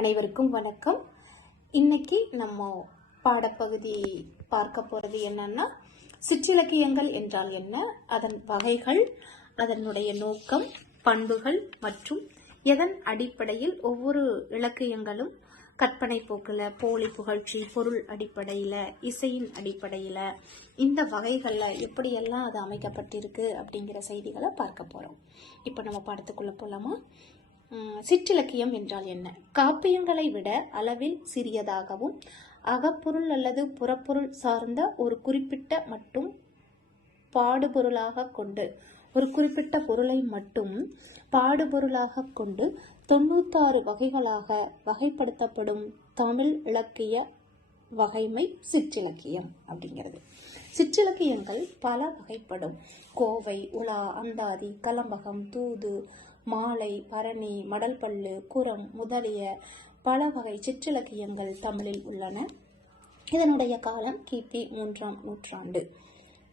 அனைவருக்கும் வணக்கம். இன்னைக்கு நம்ம பாடப்பகுதி பார்க்க போறது என்னன்னா, சிற்றிலக்கியங்கள் என்றால் என்ன, அதன் வகைகள், அதனுடைய நோக்கம், பண்புகள் மற்றும் எதன் அடிப்படையில் ஒவ்வொரு இலக்கியங்களும் கற்பனை போக்குல, போலி புகழ்ச்சி, பொருள் அடிப்படையில, இசையின் அடிப்படையில, இந்த வகைகள்ல எப்படியெல்லாம் அது அமைக்கப்பட்டிருக்கு அப்படிங்கிற செய்திகளை பார்க்க போறோம். இப்ப நம்ம பாடத்துக்குள்ள போலாமா? சிற்றிலக்கியம் என்றால் என்ன? காப்பியங்களை விட அளவில் சிறியதாகவும் அகப்பொருள் அல்லது புறப்பொருள் சார்ந்த ஒரு குறிப்பிட்ட மட்டும் பாடுபொருளாக கொண்டு பொருளை மட்டும் பாடுபொருளாக கொண்டு 96 வகைகளாக வகைப்படுத்தப்படும் தமிழ் இலக்கிய வகைமை சிற்றிலக்கியம் அப்படிங்கிறது. சிற்றிலக்கியங்கள் பல வகைப்படும். கோவை, உலா, அந்தாதி, கலம்பகம், தூது, மாலை, பரணி, மடல்பள்ளு, குரம் முதலிய பல வகை சிற்றிலக்கியங்கள் தமிழில் உள்ளன. இதனுடைய காலம் கிபி 3ஆம் நூற்றாண்டு.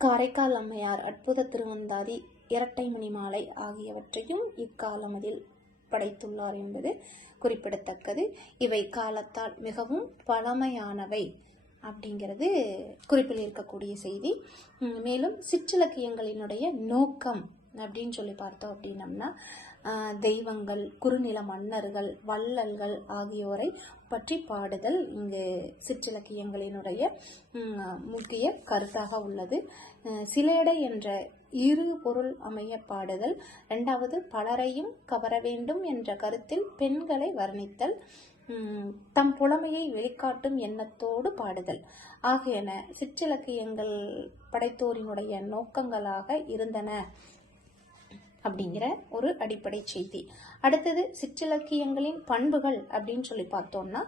காரைக்கால் அம்மையார் அற்புத திருவந்தாதி, இரட்டை மணி மாலை ஆகியவற்றையும் இக்காலமதில் படைத்துள்ளார் என்பது குறிப்பிடத்தக்கது. இவை காலத்தால் மிகவும் பழமையானவை அப்படிங்கிறது குறிப்பில் இருக்கக்கூடிய செய்தி. மேலும் சிற்றிலக்கியங்களினுடைய நோக்கம் அப்படின்னு சொல்லி பார்த்தோம் அப்படின்னம்னா, தெய்வங்கள், குறுநில மன்னர்கள், வள்ளல்கள் ஆகியோரை பற்றி பாடுதல் இங்கு சிற்றிலக்கியங்களினுடைய முக்கிய கருத்தாக உள்ளது. சிலேடை என்ற இரு பொருள் அமைய பாடுதல். இரண்டாவது, பலரையும் கவர வேண்டும் என்ற கருத்தில் பெண்களை வர்ணித்தல், தம் புலமையை வெளிக்காட்டும் எண்ணத்தோடு பாடுதல் ஆகியன சிற்றிலக்கியங்கள் படைத்தோரினுடைய நோக்கங்களாக இருந்தன அப்படிங்கிற ஒரு அடிப்படை செய்தி. அடுத்தது, சிற்றிலக்கியங்களின் பண்புகள் அப்படின்னு சொல்லி பார்த்தோம்னா,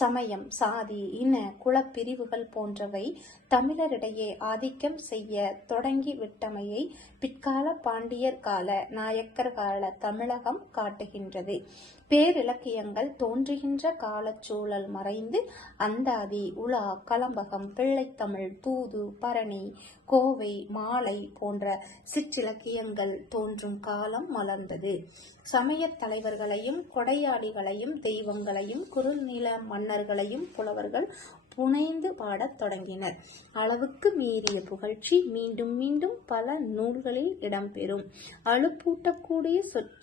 சமயம், சாதி, இன, குலப்பிரிவுகள் போன்றவை தமிழரிடையே ஆதிக்கம் செய்ய தொடங்கி விட்டமையை பிற்கால பாண்டியர் கால, நாயக்கர் கால தமிழகம் காட்டுகின்றது. பேரிலக்கியங்கள் தோன்றுகின்ற காலச்சூழல் மறைந்து அந்தாதி, உலா, கலம்பகம், பிள்ளைத்தமிழ், தூது, பரணி, கோவை, மாலை போன்ற சிற்றிலக்கியங்கள் தோன்றும் காலம் மலர்ந்தது. சமய தலைவர்களையும், கொடையாளிகளையும், தெய்வங்களையும், குறுநில மன்னர்களையும் புலவர்கள் புனைந்து பாடத் தொடங்கினர். அளவுக்கு மீறிய புகழ்ச்சி மீண்டும் மீண்டும் பல நூல்களில் இடம்பெறும். அழுப்பூட்டக்கூடிய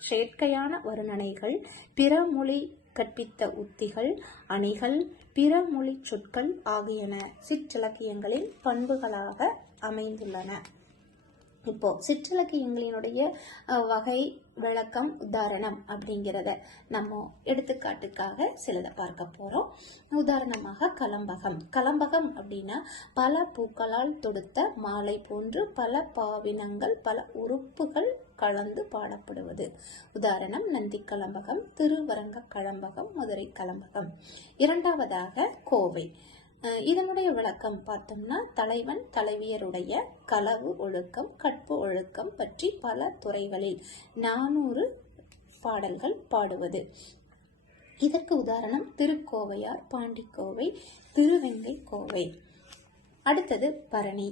செயற்கையான வர்ணனைகள், பிற மொழி கற்பித்த உத்திகள், அணிகள், பிற மொழி சொற்கள் ஆகியன சிற்றிலக்கியங்களின் பண்புகளாக அமைந்துள்ளன. இப்போ சிற்றிலக்கியங்களினுடைய வகை, விளக்கம், உதாரணம் அப்படிங்கிறத நம்ம எடுத்துக்காட்டுக்காக சிலதை பார்க்க போறோம். உதாரணமாக கலம்பகம். கலம்பகம் அப்படின்னா பல பூக்களால் தொடுத்த மாலை போன்று பல பாவினங்கள், பல உறுப்புகள் கலந்து பாடப்படுவது. உதாரணம் நந்தி கலம்பகம், திருவரங்க கலம்பகம், மதுரை கலம்பகம். இரண்டாவதாக கோவை. இதனுடைய விளக்கம் பார்த்தோம்னா, தலைவன் தலைவியருடைய களவு ஒழுக்கம், கற்பு ஒழுக்கம் பற்றி பல துறைகளில் 400 பாடல்கள் பாடுவது. இதற்கு உதாரணம் திருக்கோவையார், பாண்டிக்கோவை, திருவெங்கை கோவை. அடுத்தது பரணி.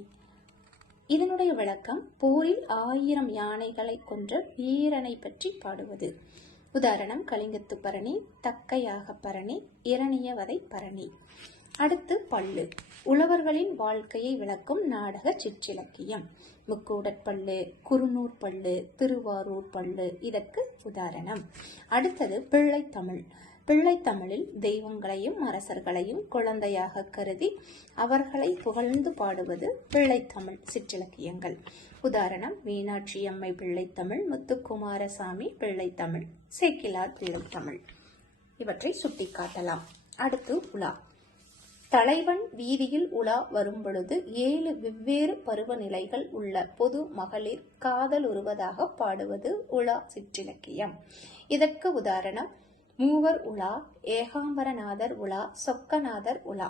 இதனுடைய விளக்கம் போரில் 1000 யானைகளை கொன்ற வீரனை பற்றி பாடுவது. உதாரணம் கலிங்கத்து பரணி, தக்கையாக பரணி, இரணியவதை பரணி. அடுத்து பள்ளு. உழவர்களின் வாழ்க்கையை விளக்கும் நாடக சிற்றிலக்கியம். முக்கூடற்பள்ளு, குறுநூர் பள்ளு, திருவாரூர் பள்ளு இதற்கு உதாரணம். அடுத்தது பிள்ளைத்தமிழ். பிள்ளைத்தமிழில் தெய்வங்களையும் அரசர்களையும் குழந்தையாக கருதி அவர்களை புகழ்ந்து பாடுவது பிள்ளைத்தமிழ் சிற்றிலக்கியங்கள். உதாரணம் மீனாட்சி அம்மை பிள்ளைத்தமிழ், முத்துக்குமாரசாமி பிள்ளைத்தமிழ், சேக்கிலார் பிள்ளைத்தமிழ் இவற்றை சுட்டிக்காட்டலாம். அடுத்து உலா. தலைவன் வீதியில் உலா வரும் பொழுது 7 வெவ்வேறு பருவநிலைகள் உள்ள பொது மகளிர் காதல் உருவதாக பாடுவது உலா சிற்றிலக்கியம். இதற்கு உதாரணம் மூவர் உலா, ஏகாம்பரநாதர் உலா, சொக்கநாதர் உலா.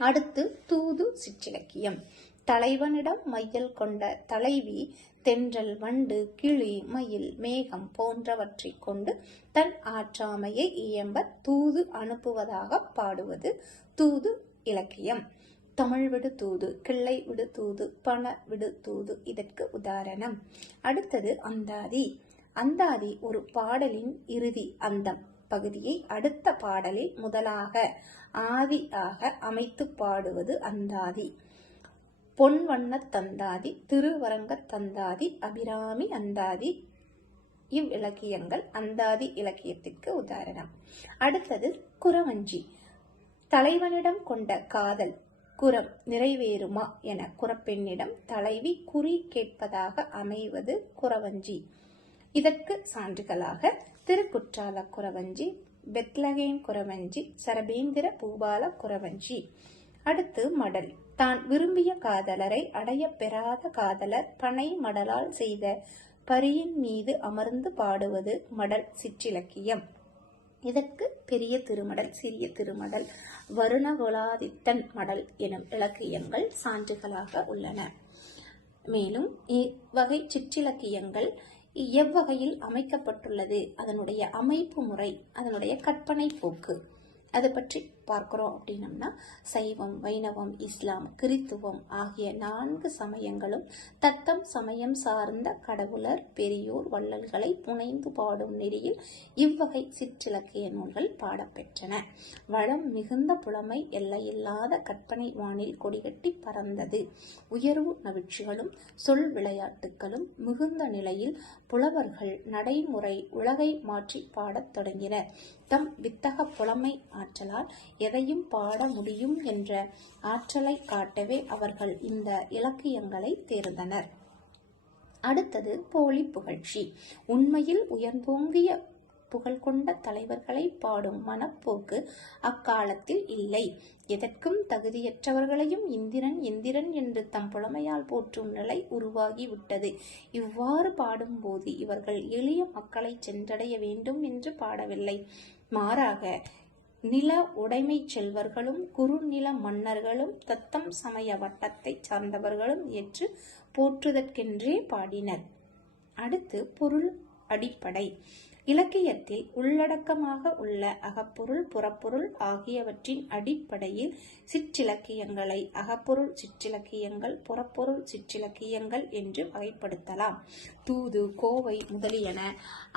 அடுத்து தூது சிற்றிலக்கியம். தலைவனிடம் மையல் கொண்ட தலைவி தென்றல், வண்டு, கிளி, மயில், மேகம் போன்றவற்றை கொண்டு தன் ஆற்றாமையை இயம்ப தூது அனுப்புவதாக பாடுவது தூது இலக்கியம். தமிழ் விடு தூது, கிள்ளை விடு தூது, பண விடு தூது இதற்கு உதாரணம். அடுத்தது அந்தாதி. அந்தாதி ஒரு பாடலின் இறுதி அந்தம் பகுதியை அடுத்த பாடலில் முதலாக ஆதியாக அமைத்து பாடுவது அந்தாதி. பொன்வண்ணத் தந்தாதி, திருவரங்கத் தந்தாதி, அபிராமி அந்தாதி இவ்விலக்கியங்கள் அந்தாதி இலக்கியத்திற்கு உதாரணம். அடுத்தது குறவஞ்சி. தலைவனிடம் கொண்ட காதல் குறம் நிறைவேறுமா என குறப்பெண்ணிடம் தலைவி குறி கேட்பதாக அமைவது குறவஞ்சி. இதற்கு சான்றுகளாக திருக்குற்றால குறவஞ்சி, பெத்லகேம் குறவஞ்சி, சரபேந்திர பூபால குறவஞ்சி. அடுத்து மடல். தான் விரும்பிய காதலரை அடைய பெறாத காதலர் பனை மடலால் செய்த பரியின் மீது அமர்ந்து பாடுவது மடல் சிற்றிலக்கியம். இதற்கு பெரிய திருமடல், சிறிய திருமடல், வருணகுலாதித்தன் மடல் எனும் இலக்கியங்கள் சான்றுகளாக உள்ளன. மேலும் இவ்வகை சிற்றிலக்கியங்கள் எவ்வகையில் அமைக்கப்பட்டுள்ளது, அதனுடைய அமைப்பு முறை, அதனுடைய கற்பனை போக்கு, அதை பற்றி பார்க்கிறோம் அப்படின்னம்னா, சைவம், வைணவம், இஸ்லாம், கிறித்துவம் ஆகிய 4 சமயங்களும் தத்தம் சமயம் சார்ந்த கடவுளர், பெரியோர், வள்ளல்களை புனைந்து பாடும் நெறியில் இவ்வகை சிற்றிலக்கிய நூல்கள் பாடப்பெற்றன. வளம் மிகுந்த புலமை, எல்லையில்லாத கற்பனை வானில் கொடிகட்டி பறந்தது. உயர்வு நவிழ்ச்சிகளும் சொல் விளையாட்டுகளும் மிகுந்த நிலையில் புலவர்கள் நடைமுறை உலகை மாற்றி பாடத் தொடங்கினர். தம் வித்தக புலமை ஆற்றலால் எதையும் பாட முடியும் என்ற ஆற்றலை காட்டவே அவர்கள் இந்த இலக்கியங்களை தேர்ந்தனர். அடுத்தது போலி புகழ்ச்சி. உண்மையில் உயர்ந்தோங்கிய புகழ் கொண்ட தலைவர்களை பாடும் மனப்போக்கு அக்காலத்தில் இல்லை. எதற்கும் தகுதியற்றவர்களையும் இந்திரன் இந்திரன் என்று தம் புலமையால் போற்றும் நிலை உருவாகிவிட்டது. இவ்வாறு பாடும்போது இவர்கள் எளிய மக்களை சென்றடைய வேண்டும் என்று பாடவில்லை. மாறாக நில உடைமை செல்வர்களும் குறுநில மன்னர்களும் தத்தம் சமய வட்டத்தை சார்ந்தவர்களும் ஏற்று போற்றுதற்கென்றே பாடினர். அடுத்து பொருள் அடிப்படை. இலக்கியத்தில் உள்ளடக்கமாக உள்ள அகப்பொருள், புறப்பொருள் ஆகியவற்றின் அடிப்படையில் சிற்றிலக்கியங்களை அகப்பொருள் சிற்றிலக்கியங்கள், புறப்பொருள் சிற்றிலக்கியங்கள் என்று வகைப்படுத்தலாம். தூது, கோவை முதலியன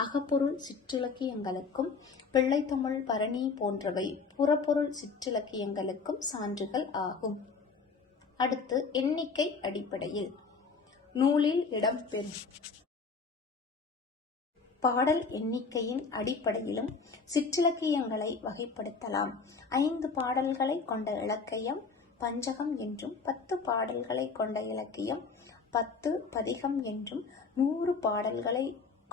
அகப்பொருள் சிற்றிலக்கியங்களுக்கும், பிள்ளைத்தமிழ், பரணி போன்றவை புறப்பொருள் சிற்றிலக்கியங்களுக்கும் சான்றுகள் ஆகும். அடுத்து எண்ணிக்கை அடிப்படையில் நூலில் இடம்பெறும் பாடல் எண்ணிக்கையின் அடிப்படையிலும் சிற்றிலக்கியங்களை வகைப்படுத்தலாம். 5 பாடல்களை கொண்ட இலக்கியம் பஞ்சகம் என்றும், 10 பாடல்களை கொண்ட இலக்கியம் 10 பதிகம் என்றும், 100 பாடல்களை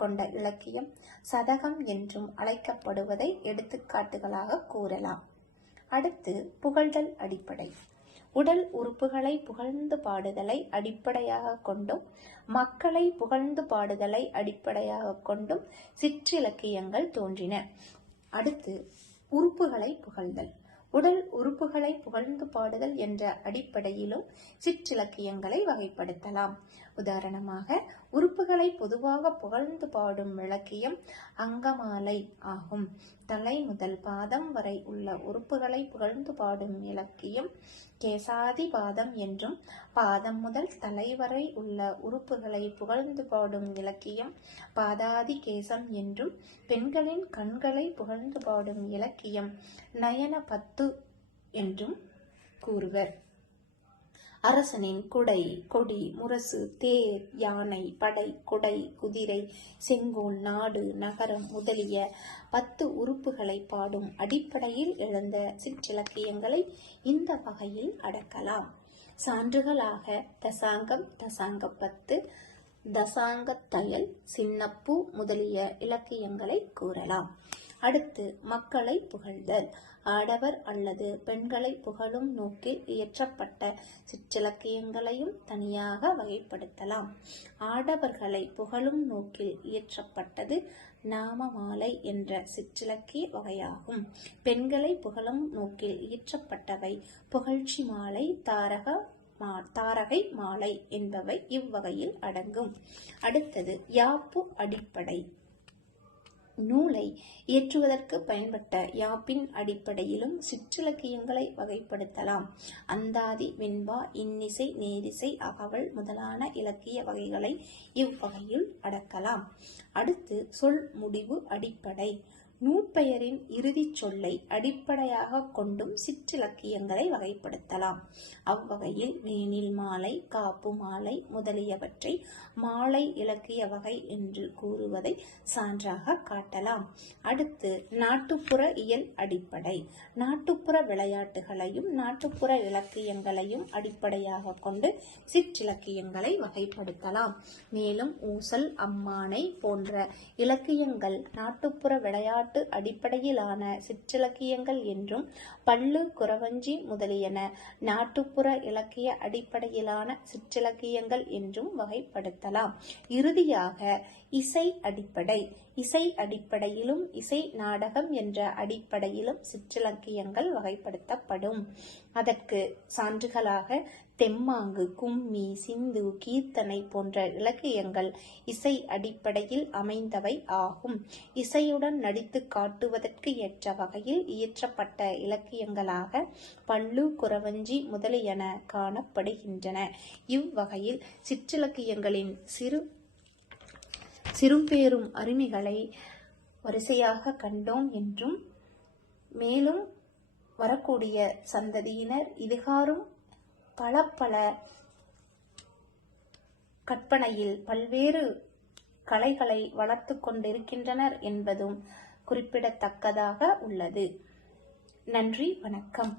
கொண்ட இலக்கியம் சதகம் என்றும் அழைக்கப்படுவதை எடுத்துக்காட்டுகளாக கூறலாம். அடுத்து புகழ்தல் அடிப்படை. உடல் உறுப்புகளை புகழ்ந்து பாடுதலை அடிப்படையாக கொண்டும், மக்களை புகழ்ந்து பாடுதலை அடிப்படையாக கொண்டும் சிற்றிலக்கியங்கள் தோன்றின. அடுத்து உறுப்புகளை புகழ்தல். உடல் உறுப்புகளை புகழ்ந்து பாடுதல் என்ற அடிப்படையிலும் சிற்றிலக்கியங்களை வகைப்படுத்தலாம். உதாரணமாக, உறுப்புகளை பொதுவாக புகழ்ந்து பாடும் இலக்கியம் அங்கமாலை ஆகும். தலை முதல் பாதம் வரை உள்ள உறுப்புகளை புகழ்ந்து பாடும் இலக்கியம் கேசாதி பாதம் என்றும், பாதம் முதல் தலை வரை உள்ள உறுப்புகளை புகழ்ந்து பாடும் இலக்கியம் பாதாதி கேசம் என்றும், பெண்களின் கண்களை புகழ்ந்து பாடும் இலக்கியம் நயன பத்து என்றும் கூறுவர். அரசனின் குடை, கொடி, முரசு, தேர், யானை, படை, குடை, குதிரை, செங்கோல், நாடு, நகரம் முதலிய 10 உறுப்புகளை பாடும் அடிப்படையில் எழுந்த சிற்றிலக்கியங்களை இந்த வகையில் அடக்கலாம். சான்றுகளாக தசாங்கம், தசாங்கப்பத்து, தசாங்கத்தயல், சின்னப்பூ முதலிய இலக்கியங்களை கூறலாம். அடுத்து மக்களை புகழ்தல். ஆடவர் அல்லது பெண்களை புகழும் நோக்கில் இயற்றப்பட்ட சிற்றிலக்கியங்களையும் தனியாக வகைப்படுத்தலாம். ஆடவர்களை புகழும் நோக்கில் இயற்றப்பட்டது நாமமாலை என்ற சிற்றிலக்கிய வகையாகும். பெண்களை புகழும் நோக்கில் இயற்றப்பட்டவை புகழ்ச்சி மாலை, தாரகை மாலை என்பவை இவ்வகையில் அடங்கும். அடுத்தது யாப்பு அடிப்படை. நூலை இயற்றுவதற்கு பயன்பட்ட யாப்பின் அடிப்படையிலும் சிற்றிலக்கியங்களை வகைப்படுத்தலாம். அந்தாதி, வெண்பா, இன்னிசை, நேரிசை, அகவல் முதலான இலக்கிய வகைகளை இவ்வகையில் அடக்கலாம். அடுத்து சொல் முடிவு அடிப்படை. நூற்பெயரின் இறுதிச் சொல்லை அடிப்படையாக கொண்டும் சிற்றிலக்கியங்களை வகைப்படுத்தலாம். அவ்வகையில் வேனில் மாலை, காப்பு மாலை முதலியவற்றை மாலை இலக்கிய வகை என்று கூறுவதை சான்றாக காட்டலாம். அடுத்து நாட்டுப்புற இயல் அடிப்படை. நாட்டுப்புற விளையாட்டுகளையும் நாட்டுப்புற இலக்கியங்களையும் அடிப்படையாக கொண்டு சிற்றிலக்கியங்களை வகைப்படுத்தலாம். மேலும் ஊசல், அம்மானை போன்ற இலக்கியங்கள் நாட்டுப்புற விளையாட்டு அடிப்படையிலான சிற்றிலக்கியங்கள் என்றும், பள்ளு, குறவஞ்சி முதலியன நாட்டுப்புற இலக்கிய அடிப்படையிலான சிற்றிலக்கியங்கள் என்றும் வகைப்படுத்தலாம். இறுதியாக இசை அடிப்படை. இசை அடிப்படையிலும் இசை நாடகம் என்ற அடிப்படையிலும் சிற்றிலக்கியங்கள் வகைப்படுத்தப்படும். அதற்கு சான்றுகளாக தெம்மாங்கு, கும்மி, சிந்து, கீர்த்தனை போன்ற இலக்கியங்கள் இசை அடிப்படையில் அமைந்தவை ஆகும். இசையுடன் நடித்து காட்டுவதற்கு ஏற்ற வகையில் இயற்றப்பட்ட இலக்கியங்களாக பள்ளு, குறவஞ்சி முதலியன காணப்படுகின்றன. இவ்வகையில் சிற்றிலக்கியங்களின் சிறுபேரும் அருமைகளை வரிசையாக கண்டோம் என்றும், மேலும் வரக்கூடிய சந்ததியினர் இதுகாரும் பல கற்பனையில் பல்வேறு கலைகளை வளர்த்து கொண்டிருக்கின்றனர் என்பதும் குறிப்பிடத்தக்கதாக உள்ளது. நன்றி, வணக்கம்.